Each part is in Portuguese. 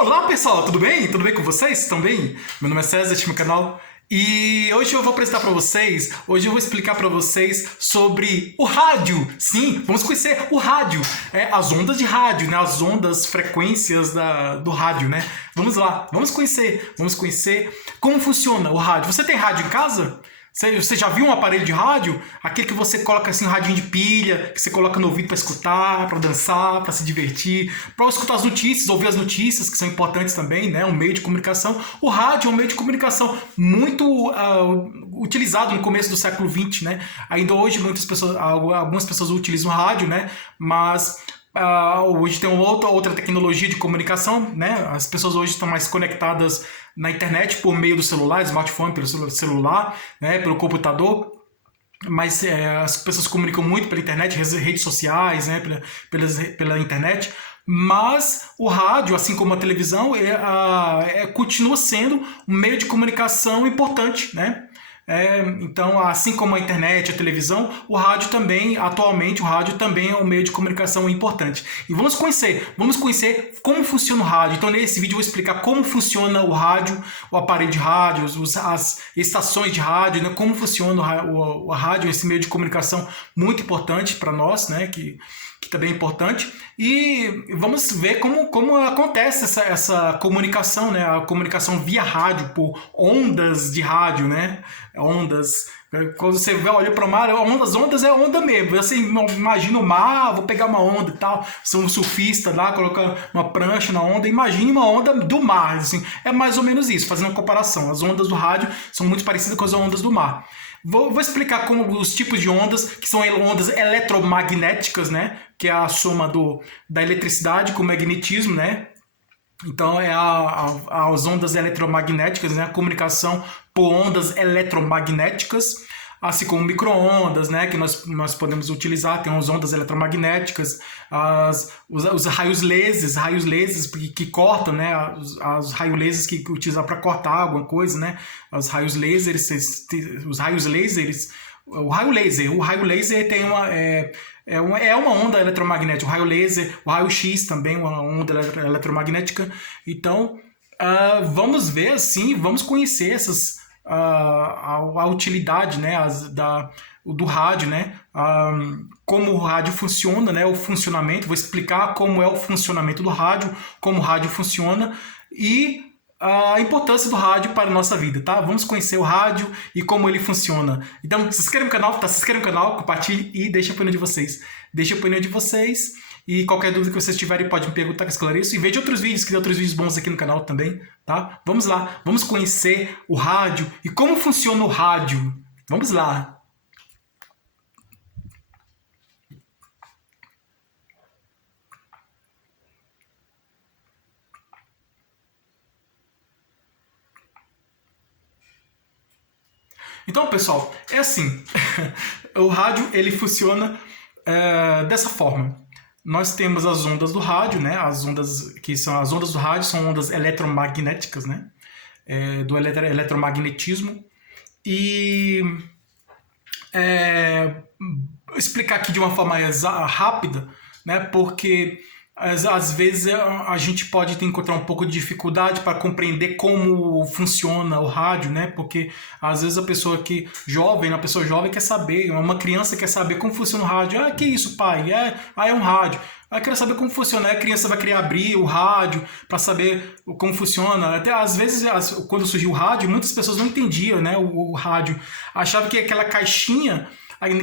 Olá pessoal, tudo bem? Tudo bem com vocês? Estão bem? Meu nome é César, este é meu canal. E hoje eu vou apresentar para vocês, hoje eu vou explicar para vocês sobre o rádio. Sim, vamos conhecer o rádio, as ondas de rádio, né? As ondas, frequências do rádio, né? Vamos lá, vamos conhecer como funciona o rádio. Você tem rádio em casa? Você já viu um aparelho de rádio? Aquele que você coloca assim um radinho de pilha, que você coloca no ouvido para escutar, para dançar, para se divertir, para escutar as notícias, ouvir as notícias, que são importantes também, né? Um meio de comunicação. O rádio é um meio de comunicação muito utilizado no começo do século XX, né? Ainda hoje algumas pessoas utilizam o rádio, né? Mas hoje tem outra tecnologia de comunicação, né? As pessoas hoje estão mais conectadas na internet por meio do celular, smartphone, pelo celular, né? Pelo computador. Mas as pessoas comunicam muito pela internet, redes sociais, né? pela internet. Mas o rádio, assim como a televisão, continua sendo um meio de comunicação importante, né? Então, assim como a internet, a televisão, o rádio também, atualmente, o rádio também é um meio de comunicação importante. E vamos conhecer como funciona o rádio. Então, nesse vídeo eu vou explicar como funciona o rádio, o aparelho de rádio, as estações de rádio, né? Como funciona o rádio, esse meio de comunicação muito importante para nós, né? Que também é importante, e vamos ver como acontece essa comunicação, né? A comunicação via rádio, por ondas de rádio, né? Ondas. Quando você olha para o mar, ondas é onda mesmo. Você imagina o mar, vou pegar uma onda e tal. Sou um surfista lá, coloca uma prancha na onda. Imagine uma onda do mar. Assim, é mais ou menos isso, fazendo uma comparação. As ondas do rádio são muito parecidas com as ondas do mar. Vou explicar como os tipos de ondas, que são ondas eletromagnéticas, né? Que é a soma da eletricidade com o magnetismo, né? Então, as ondas eletromagnéticas, né? A comunicação por ondas eletromagnéticas, assim como micro-ondas, né? Que nós podemos utilizar, tem as ondas eletromagnéticas, os raios lasers que cortam, né? Os raios lasers que utilizam para cortar alguma coisa, né? O raio laser tem uma onda eletromagnética. O raio laser, o raio X também, uma onda eletromagnética. Então, vamos ver assim, vamos conhecer a utilidade, né, do rádio, né, como o rádio funciona, né, o funcionamento. Vou explicar como é o funcionamento do rádio, como o rádio funciona e a importância do rádio para a nossa vida, tá? Vamos conhecer o rádio e como ele funciona. Então, se inscreva no canal, compartilhe e deixe a opinião de vocês. E qualquer dúvida que vocês tiverem pode me perguntar que eu esclareço. E veja outros vídeos, que tem outros vídeos bons aqui no canal também, tá? Vamos lá, vamos conhecer o rádio e como funciona o rádio. Vamos lá. Então, pessoal, é assim. O rádio, ele funciona dessa forma. Nós temos as ondas do rádio, né? As ondas do rádio são ondas eletromagnéticas, né? Do eletromagnetismo. E explicar aqui de uma forma rápida, né? Porque às vezes a gente pode encontrar um pouco de dificuldade para compreender como funciona o rádio, né? Porque às vezes a pessoa jovem quer saber, uma criança quer saber como funciona o rádio. Que isso, pai? É um rádio. Quer saber como funciona. A criança vai querer abrir o rádio para saber como funciona. Até às vezes, quando surgiu o rádio, muitas pessoas não entendiam, né, o rádio. Achavam que aquela caixinha...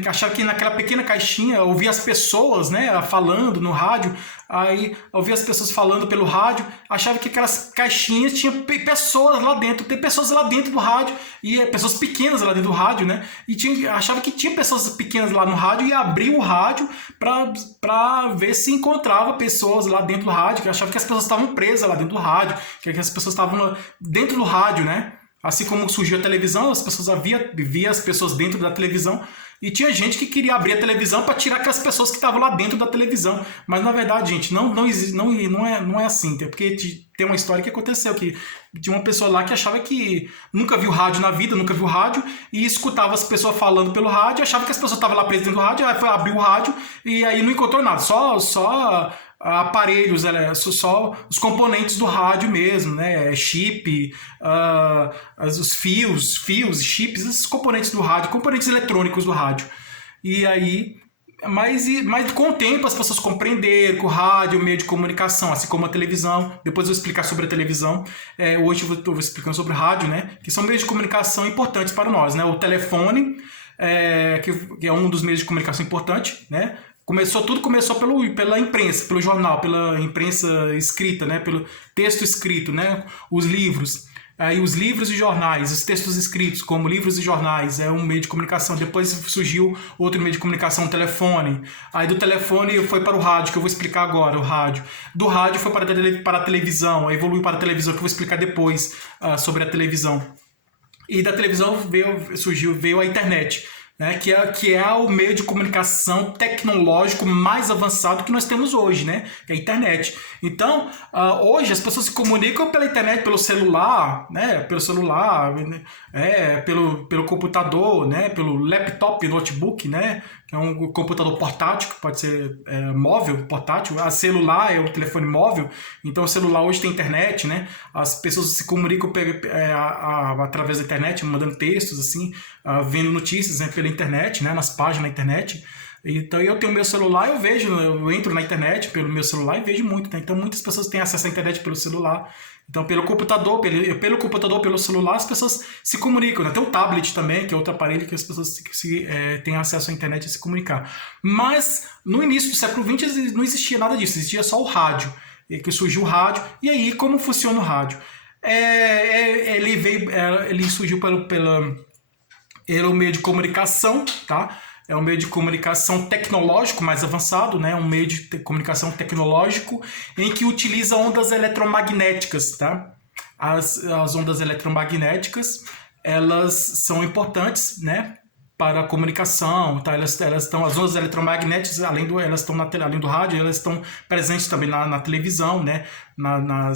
Achava que naquela pequena caixinha ouvia as pessoas, né, falando no rádio, aí ouvia as pessoas falando pelo rádio, achava que aquelas caixinhas tinham pessoas lá dentro, tem pessoas lá dentro do rádio, e pessoas pequenas lá dentro do rádio, né, e achava que tinha pessoas pequenas lá no rádio e abriu o rádio para ver se encontrava pessoas lá dentro do rádio, que achava que as pessoas estavam presas lá dentro do rádio, que as pessoas estavam dentro do rádio, né. Assim como surgiu a televisão, as pessoas via as pessoas dentro da televisão, e tinha gente que queria abrir a televisão para tirar aquelas pessoas que estavam lá dentro da televisão. Mas na verdade, gente, não é assim. Porque tem uma história que aconteceu, que tinha uma pessoa lá que achava que nunca viu rádio na vida, nunca viu rádio, e escutava as pessoas falando pelo rádio, achava que as pessoas estavam lá presas dentro do rádio, aí foi abrir o rádio e aí não encontrou nada. Só aparelhos, só os componentes do rádio mesmo, né? Chip, os fios, chips, esses componentes do rádio, componentes eletrônicos do rádio. E aí, mas com o tempo as pessoas compreenderam que o rádio é um meio de comunicação, assim como a televisão. Depois eu vou explicar sobre a televisão. Hoje eu vou explicando sobre o rádio, né? Que são meios de comunicação importantes para nós, né? O telefone, que é um dos meios de comunicação importante, né? Tudo começou pela imprensa, pelo jornal, pela imprensa escrita, né? Pelo texto escrito, né? Os livros. Aí os livros e jornais, os textos escritos, como livros e jornais, é um meio de comunicação. Depois surgiu outro meio de comunicação, o telefone. Aí do telefone foi para o rádio, que eu vou explicar agora, o rádio. Do rádio foi para a televisão, evoluiu para a televisão, que eu vou explicar depois sobre a televisão. E da televisão veio a internet, né, que é o meio de comunicação tecnológico mais avançado que nós temos hoje, né, que é a internet. Então, hoje as pessoas se comunicam pela internet, pelo celular, né, pelo computador, né, pelo laptop, notebook, né, que é um computador portátil, que pode ser móvel, portátil. A celular é o telefone móvel, então o celular hoje tem internet, né, as pessoas se comunicam através da internet, mandando textos, assim, vendo notícias, né, pela internet, né, nas páginas da internet. Então eu tenho meu celular, eu entro na internet pelo meu celular e vejo muito, né? Então muitas pessoas têm acesso à internet pelo celular. Então pelo computador, pelo celular, as pessoas se comunicam, né? Tem o tablet também, que é outro aparelho que as pessoas têm acesso à internet e se comunicar. Mas no início do século XX não existia nada disso, existia só o rádio, que surgiu o rádio. E aí, como funciona o rádio? Ele surgiu ele é um meio de comunicação, tá? É um meio de comunicação tecnológico mais avançado, né? Um meio de comunicação tecnológico em que utiliza ondas eletromagnéticas, tá? As ondas eletromagnéticas, elas são importantes, né, para a comunicação, tá? Elas estão, as ondas eletromagnéticas, além do rádio, elas estão presentes também na televisão, né? Na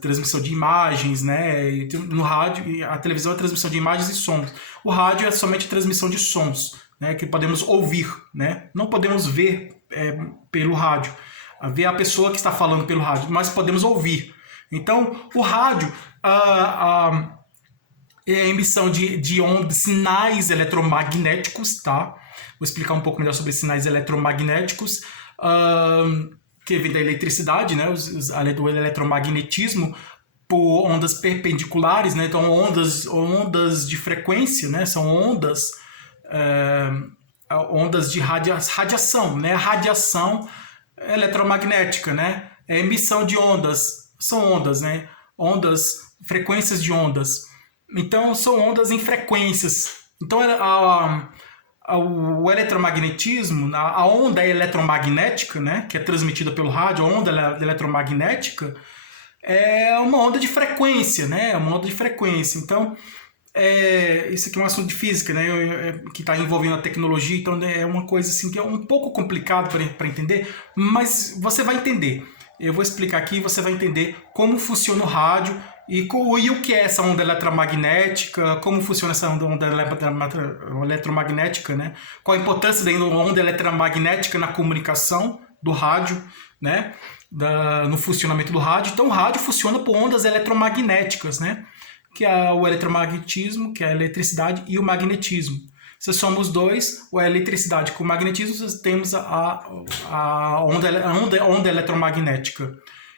transmissão de imagens, né? No rádio, a televisão é a transmissão de imagens e sons. O rádio é somente a transmissão de sons, né? Que podemos ouvir, né? Não podemos ver pelo rádio, ver a pessoa que está falando pelo rádio, mas podemos ouvir. Então, o rádio, é a emissão de ondas, sinais eletromagnéticos, tá? Vou explicar um pouco melhor sobre sinais eletromagnéticos, que vem da eletricidade, né? Do eletromagnetismo, por ondas perpendiculares, né? Então, ondas de frequência, né? São ondas de radiação, né? Radiação eletromagnética, né? É emissão de ondas, são ondas, né? Frequências de ondas. Então, são ondas em frequências. Então, o eletromagnetismo, a onda eletromagnética, né, que é transmitida pelo rádio, a onda eletromagnética, é uma onda de frequência, né? É uma onda de frequência. Então, isso aqui é um assunto de física, né, que está envolvendo a tecnologia, então é uma coisa assim que é um pouco complicado para entender, mas você vai entender. Eu vou explicar aqui e você vai entender como funciona o rádio e o que é essa onda eletromagnética, como funciona essa onda eletromagnética, né? Qual a importância da onda eletromagnética na comunicação do rádio, né? No funcionamento do rádio. Então o rádio funciona por ondas eletromagnéticas, né? Que é o eletromagnetismo, que é a eletricidade, e o magnetismo. Se somos dois, a eletricidade com o magnetismo, temos a onda eletromagnética,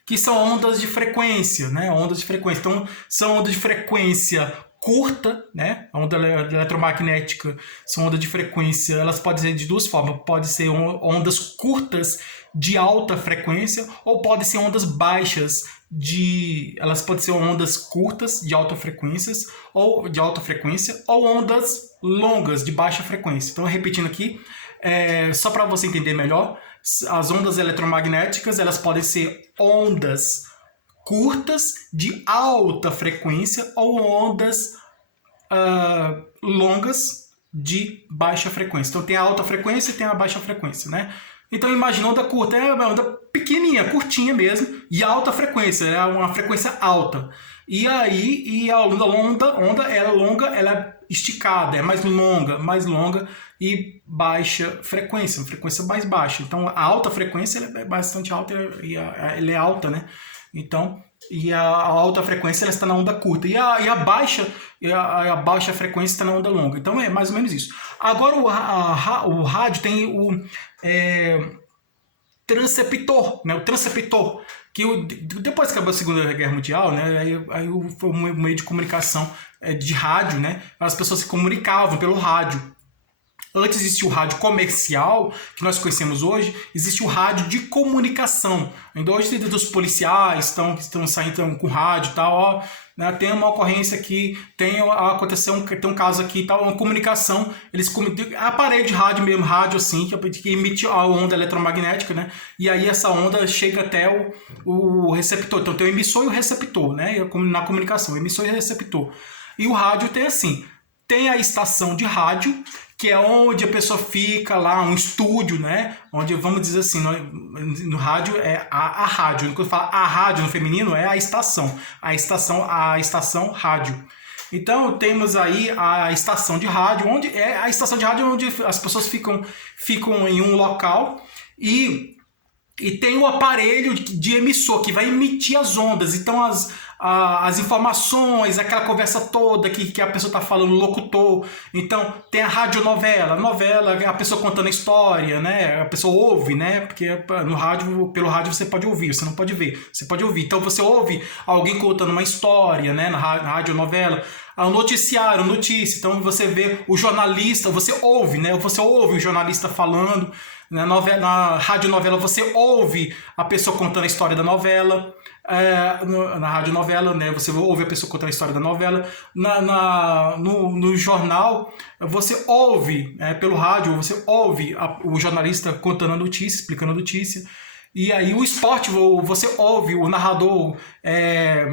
que são ondas de frequência, né? Ondas de frequência. Então, são ondas de frequência curta, né? A onda eletromagnética são ondas de frequência, elas podem ser de duas formas. Pode ser ondas curtas de alta frequência, ou pode ser ondas baixas elas podem ser ondas curtas de alta frequência, ou ondas longas de baixa frequência. Então, repetindo aqui, só para você entender melhor, as ondas eletromagnéticas, elas podem ser ondas curtas de alta frequência ou ondas longas de baixa frequência. Então, tem a alta frequência e tem a baixa frequência, né? Então, imagina onda curta, é uma onda pequenininha, curtinha mesmo, e alta frequência, é uma frequência alta. E aí, a onda ela é longa, ela esticada, é mais longa e baixa frequência, uma frequência mais baixa. Então a alta frequência ela é bastante alta e ela é alta, né? Então, e a alta frequência ela está na onda curta e a baixa frequência está na onda longa. Então é mais ou menos isso. Agora o rádio tem o transceptor, né? O transceptor que depois que acabou a Segunda Guerra Mundial, né? Aí foi um meio de comunicação de rádio, né? As pessoas se comunicavam pelo rádio. Antes existia o rádio comercial, que nós conhecemos hoje, existe o rádio de comunicação. Ainda hoje tem dos policiais que estão saindo com rádio e tal, ó, né, tem uma ocorrência aqui, tem um caso aqui e tal, uma comunicação, aparelho de rádio mesmo, rádio assim, que emite a onda eletromagnética, né? E aí essa onda chega até o receptor. Então tem o emissor e o receptor, né? Na comunicação, emissor e receptor. E o rádio tem assim, tem a estação de rádio, que é onde a pessoa fica lá, um estúdio, né? Onde, vamos dizer assim, no rádio é a rádio. Quando fala a rádio no feminino, é a estação rádio. Então, temos aí a estação de rádio, onde é a estação de rádio onde as pessoas ficam em um local e tem o aparelho de emissor que vai emitir as ondas. Então, as informações, aquela conversa toda que a pessoa está falando, o locutor. Então, tem a radionovela. Novela, a pessoa contando a história, né? A pessoa ouve, né? Porque pelo rádio você pode ouvir, você não pode ver. Você pode ouvir. Então, você ouve alguém contando uma história, né? Na radionovela. O noticiário, notícia. Então, você vê o jornalista, você ouve, né? Você ouve o jornalista falando. Na radionovela você ouve a pessoa contando a história da novela. Na radionovela, né, você ouve a pessoa contando a história da novela. No jornal você ouve, pelo rádio, você ouve o jornalista contando a notícia, explicando a notícia. E aí o esporte, você ouve o narrador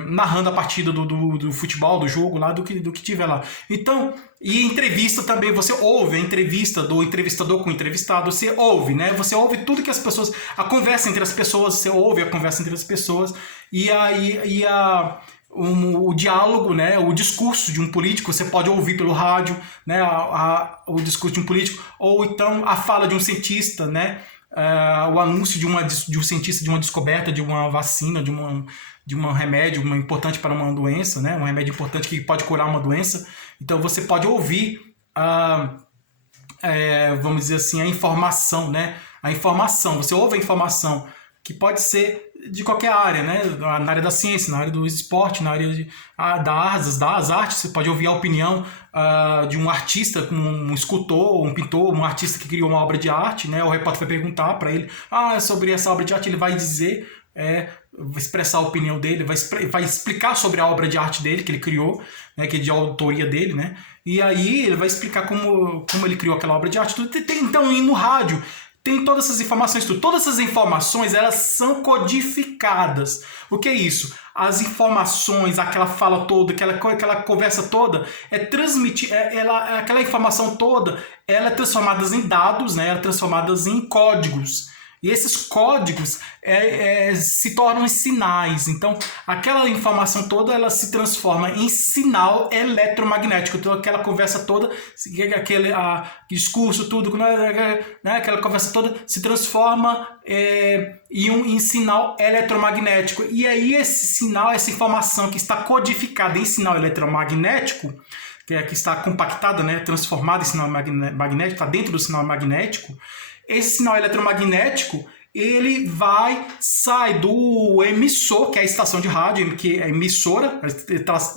narrando a partida do futebol, do jogo lá, do que tiver lá. Então, e entrevista também, você ouve a entrevista do entrevistador com o entrevistado, você ouve, né? Você ouve tudo que as pessoas, a conversa entre as pessoas, você ouve a conversa entre as pessoas, e aí o diálogo, né, o discurso de um político, você pode ouvir pelo rádio, né, o discurso de um político, ou então a fala de um cientista, né? O anúncio de um cientista de uma descoberta, de uma vacina, de um remédio importante para uma doença, né? Um remédio importante que pode curar uma doença. Então você pode ouvir, vamos dizer assim, a informação, né? A informação, você ouve a informação, que pode ser de qualquer área, né? Na área da ciência, na área do esporte, na área das artes, você pode ouvir a opinião de um artista, um escultor, um pintor, um artista que criou uma obra de arte, né? O repórter vai perguntar para ele sobre essa obra de arte, ele vai dizer, vai expressar a opinião dele, vai explicar sobre a obra de arte dele que ele criou, né? Que é de autoria dele, né? E aí ele vai explicar como ele criou aquela obra de arte. Então, e no rádio tem todas essas informações, todas essas informações, elas são codificadas. O que é isso? As informações, aquela fala toda, aquela conversa toda, aquela informação toda, ela é transformada em dados, né? Ela é transformada em códigos. E esses códigos se tornam sinais. Então, aquela informação toda ela se transforma em sinal eletromagnético. Então, aquela conversa toda, aquele discurso, tudo, né, aquela conversa toda se transforma em sinal eletromagnético. E aí, esse sinal, essa informação que está codificada em sinal eletromagnético, que está compactada, né, transformada em sinal magnético, está dentro do sinal magnético. Esse sinal eletromagnético, ele sai do emissor, que é a estação de rádio, que é a emissora, a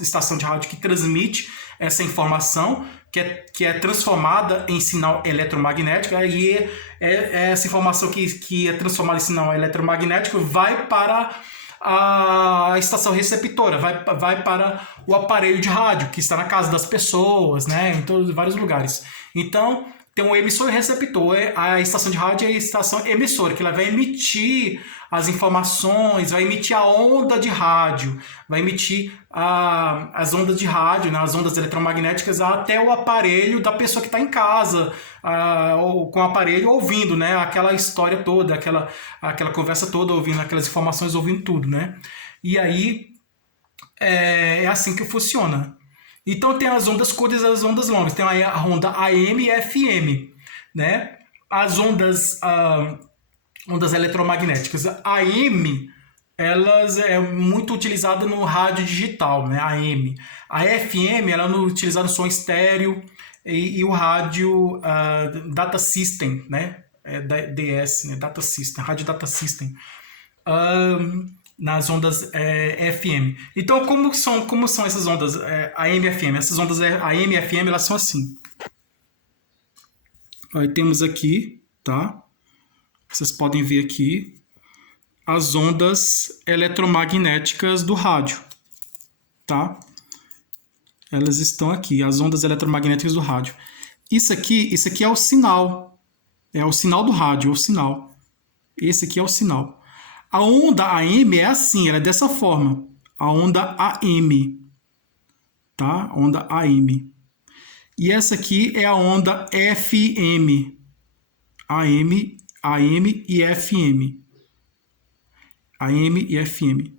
estação de rádio que transmite essa informação, que é transformada em sinal eletromagnético, e essa informação que é transformada em sinal eletromagnético vai para a estação receptora, vai para o aparelho de rádio, que está na casa das pessoas, né, em vários lugares. Então, tem um emissor e receptor. A estação de rádio é a estação emissora, que ela vai emitir as informações, vai emitir a onda de rádio, vai emitir as ondas de rádio, né, as ondas eletromagnéticas até o aparelho da pessoa que está em casa, ou com o aparelho ouvindo, né, aquela história toda, aquela conversa toda, ouvindo aquelas informações, ouvindo tudo, né? E aí é assim que funciona. Então tem as ondas curtas e as ondas longas. Tem a onda AM e FM, né? As ondas eletromagnéticas AM, elas é muito utilizada no rádio digital, né? AM. A FM, ela é utilizada no som estéreo e o rádio Data System, né? DS, né? Data System, rádio Data System. Nas ondas FM. Então, como são essas ondas AM e FM? Essas ondas AM e FM, elas são assim. Aí temos aqui, tá? Vocês podem ver aqui as ondas eletromagnéticas do rádio, tá? Elas estão aqui, as ondas eletromagnéticas do rádio. Isso aqui é o sinal. É o sinal do rádio, o sinal. Esse aqui é o sinal. A onda AM é assim, ela é dessa forma. A onda AM, tá? Onda AM. E essa aqui é a onda FM. AM e FM. AM e FM.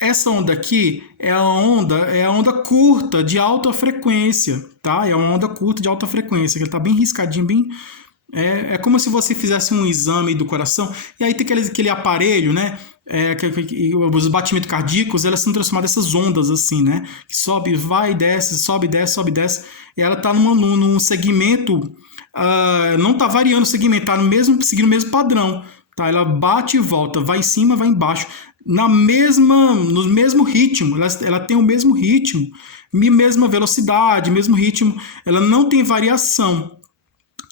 Essa onda aqui é a onda curta de alta frequência, tá? É uma onda curta de alta frequência, que ela tá bem riscadinho, bem... É como se você fizesse um exame do coração, e aí tem aquele aparelho, né? Os batimentos cardíacos, elas são transformadas nessas ondas, assim, né? Que sobe, vai, desce, sobe, desce, sobe, desce. E ela tá num segmento, não tá variando o segmento, tá seguindo o mesmo padrão, tá? Ela bate e volta, vai em cima, vai embaixo. No mesmo ritmo, ela tem o mesmo ritmo, mesma velocidade, mesmo ritmo, ela não tem variação.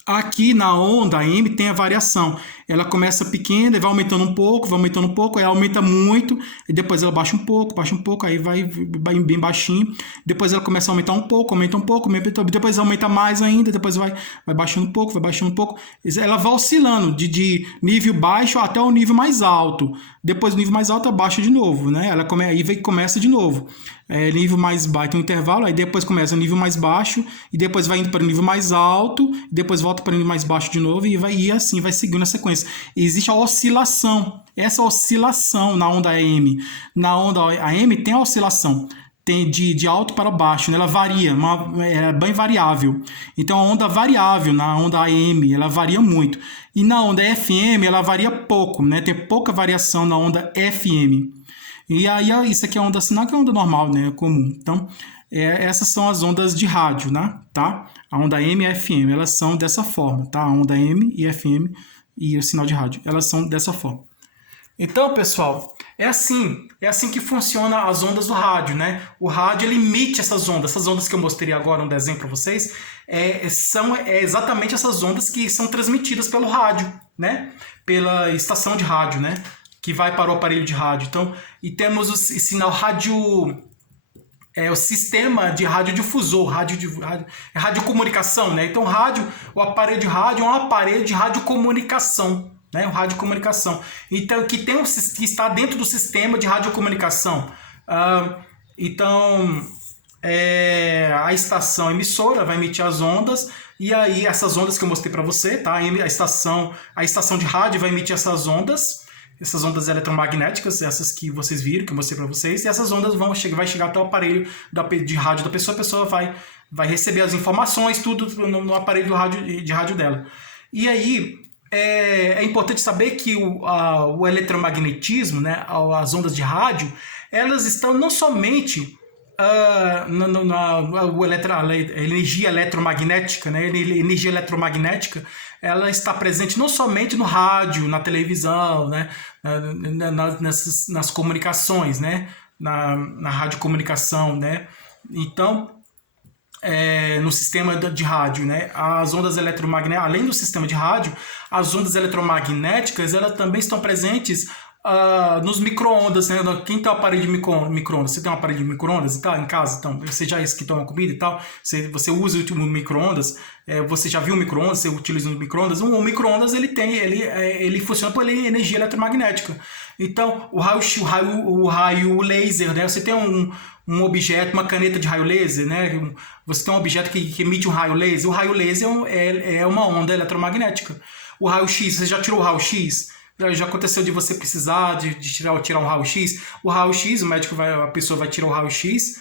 Aqui na onda AM tem a variação. Ela começa pequena e vai aumentando um pouco, aí aumenta muito, e depois ela baixa um pouco, aí vai bem baixinho. Depois ela começa a aumentar um pouco, depois aumenta mais ainda, depois vai baixando um pouco. Ela vai oscilando de nível baixo até o nível mais alto. Depois do nível mais alto, abaixa de novo, né? Aí começa de novo. Nível mais baixo, tem um intervalo, aí depois começa o nível mais baixo, e depois vai indo para o nível mais alto, e depois volta para o nível mais baixo de novo, e assim vai seguindo a sequência. Existe a oscilação, essa oscilação na onda AM. Na onda AM tem a oscilação, tem de alto para baixo, né? Ela varia, é bem variável. Então a onda variável na onda AM, ela varia muito. E na onda FM, ela varia pouco, né? Tem pouca variação na onda FM. E aí, isso aqui é a onda sinal, que é a onda normal, né? Comum. Então, essas são as ondas de rádio, né? Tá? A onda AM e a FM, elas são dessa forma, tá? A onda AM e FM e o sinal de rádio, elas são dessa forma. Então, pessoal, é assim que funciona as ondas do rádio, né? O rádio, ele emite essas ondas que eu mostrei agora, um desenho para vocês, são exatamente essas ondas que são transmitidas pelo rádio, né? Pela estação de rádio, né? Que vai para o aparelho de rádio. Então, e temos o sinal rádio, o sistema de radiodifusor, radiocomunicação, né? Então, o aparelho de rádio é um aparelho de radiocomunicação, né? O radiocomunicação. Então, que está dentro do sistema de radiocomunicação. Então, a estação emissora vai emitir as ondas, e aí essas ondas que eu mostrei para você, tá? A estação de rádio vai emitir essas ondas eletromagnéticas, essas que vocês viram, que eu mostrei para vocês, e essas ondas vai chegar até o aparelho de rádio da pessoa, a pessoa vai receber as informações, tudo no aparelho de rádio dela. E aí, é importante saber que o eletromagnetismo, né, as ondas de rádio, elas estão não somente a energia eletromagnética, né, energia eletromagnética, ela está presente não somente no rádio, na televisão, né, nas comunicações, né, na radiocomunicação, né. Então, no sistema de rádio, né, as ondas eletromagnéticas, além do sistema de rádio, as ondas eletromagnéticas, elas também estão presentes nos micro-ondas, né? Quem tem um aparelho de micro-ondas? Você tem um aparelho de micro-ondas e tal, em casa? Então, você já esquentou uma comida e tal? Você usa o micro-ondas? Você já viu o micro-ondas? Você utiliza o micro-ondas? O micro-ondas, ele funciona por energia eletromagnética. Então, o raio laser, né? Você tem um objeto, uma caneta de raio laser, né? Você tem um objeto que emite um raio laser. O raio laser é uma onda eletromagnética. O raio-x, você já tirou o raio-x? Já aconteceu de você precisar de tirar um raio-x? O raio-x, a pessoa vai tirar o raio-x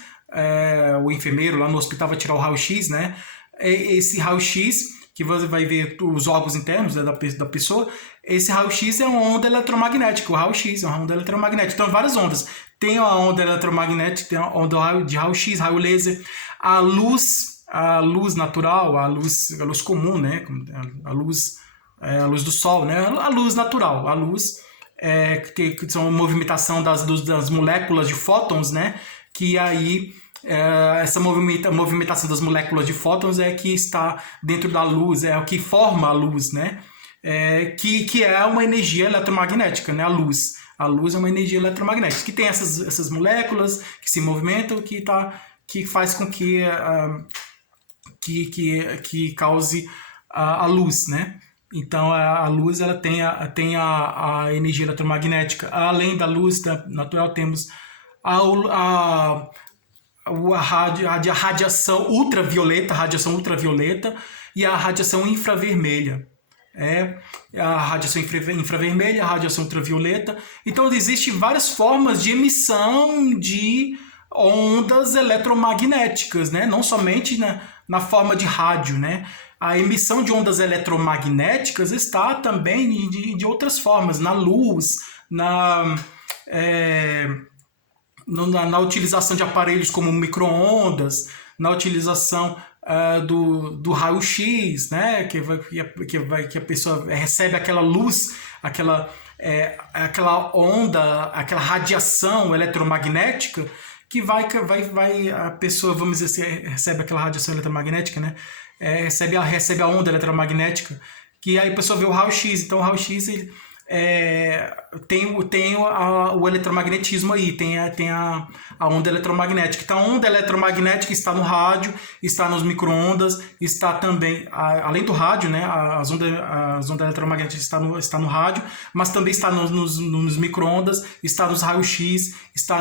o enfermeiro lá no hospital vai tirar o raio-x, né? Esse raio-x, que você vai ver os órgãos internos, né, da pessoa, esse raio-x é uma onda eletromagnética, o raio-x é uma onda eletromagnética. Então, várias ondas. Tem a onda eletromagnética, tem a onda de raio-x, raio laser, a luz natural, a luz comum, né? A luz do sol, né? A luz natural, a luz que são a movimentação das moléculas de fótons, né? Que aí essa movimentação das moléculas de fótons é que está dentro da luz, é o que forma a luz, né? Que é uma energia eletromagnética, né? A luz é uma energia eletromagnética, que tem essas moléculas que se movimentam, que faz com que cause a luz, né? Então a luz ela tem a energia eletromagnética. Além da luz natural, temos a radiação ultravioleta e a radiação infravermelha. A radiação infravermelha, a radiação ultravioleta. Então existem várias formas de emissão de ondas eletromagnéticas, né? Não somente na forma de rádio, né? A emissão de ondas eletromagnéticas está também de outras formas, na luz, na utilização de aparelhos como micro-ondas, na utilização do raio-x, né? Que a pessoa recebe aquela luz, aquela onda, aquela radiação eletromagnética, que a pessoa, vamos dizer assim, recebe aquela radiação eletromagnética, né? Recebe a onda eletromagnética, que aí a pessoa vê o raio-x. Então o raio-x tem o eletromagnetismo aí, tem a onda eletromagnética. Então a onda eletromagnética está no rádio, está nos micro-ondas, está também, além do rádio, né, as ondas eletromagnéticas está no rádio, mas também está nos micro-ondas, está nos raios-x, está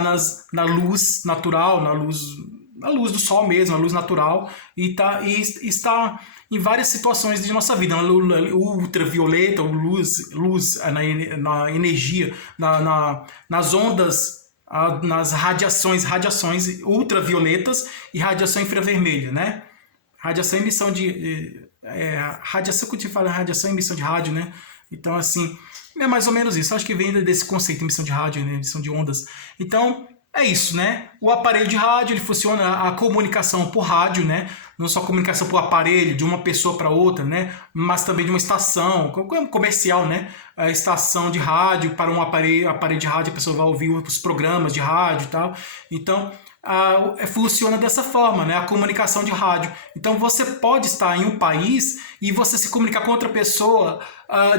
na luz natural, na luz do sol mesmo, a luz natural, e está em várias situações de nossa vida. O ultravioleta, luz na energia, nas ondas, nas radiações ultravioletas e radiação infravermelha, né? Radiação e emissão radiação, quando a gente fala radiação e emissão de rádio, né? Então, assim, é mais ou menos isso. Acho que vem desse conceito, emissão de rádio, né? Emissão de ondas. Então, é isso, né? O aparelho de rádio, ele funciona a comunicação por rádio, né? Não só comunicação por aparelho, de uma pessoa para outra, né? Mas também de uma estação comercial, né? A estação de rádio para um aparelho de rádio, a pessoa vai ouvir os programas de rádio e tal. Então, funciona dessa forma, né? A comunicação de rádio. Então, você pode estar em um país e você se comunicar com outra pessoa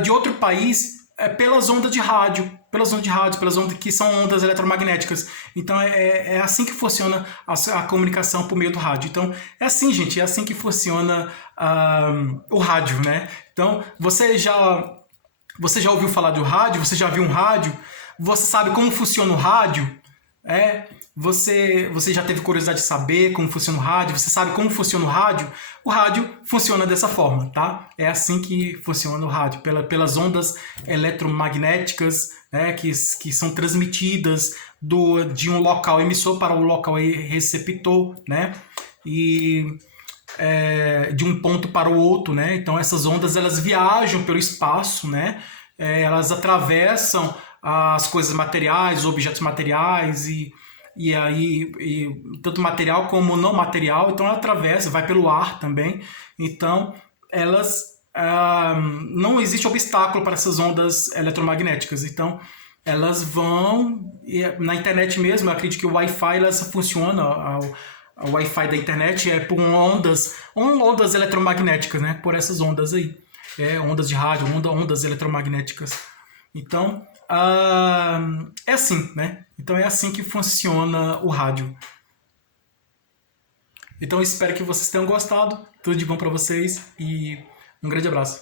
de outro país pelas ondas de rádio, pelas ondas que são ondas eletromagnéticas. Então é assim que funciona a comunicação por meio do rádio. Então é assim, gente, é assim que funciona o rádio, né? Então você já ouviu falar do rádio? Você já viu um rádio? Você sabe como funciona o rádio? Você já teve curiosidade de saber como funciona o rádio? Você sabe como funciona o rádio? O rádio funciona dessa forma, tá? É assim que funciona o rádio, pelas ondas eletromagnéticas, né, que são transmitidas de um local emissor para o local receptor, né? E de um ponto para o outro, né? Então essas ondas elas viajam pelo espaço, né? Elas atravessam as coisas materiais, os objetos materiais e tanto material como não material, então ela atravessa, vai pelo ar também. Então não existe obstáculo para essas ondas eletromagnéticas. Então elas vão, na internet mesmo, eu acredito que o Wi-Fi funciona, o Wi-Fi da internet é por ondas eletromagnéticas, né? Por essas ondas aí, ondas de rádio, ondas eletromagnéticas. Então é assim, né? Então é assim que funciona o rádio. Então espero que vocês tenham gostado. Tudo de bom para vocês e um grande abraço.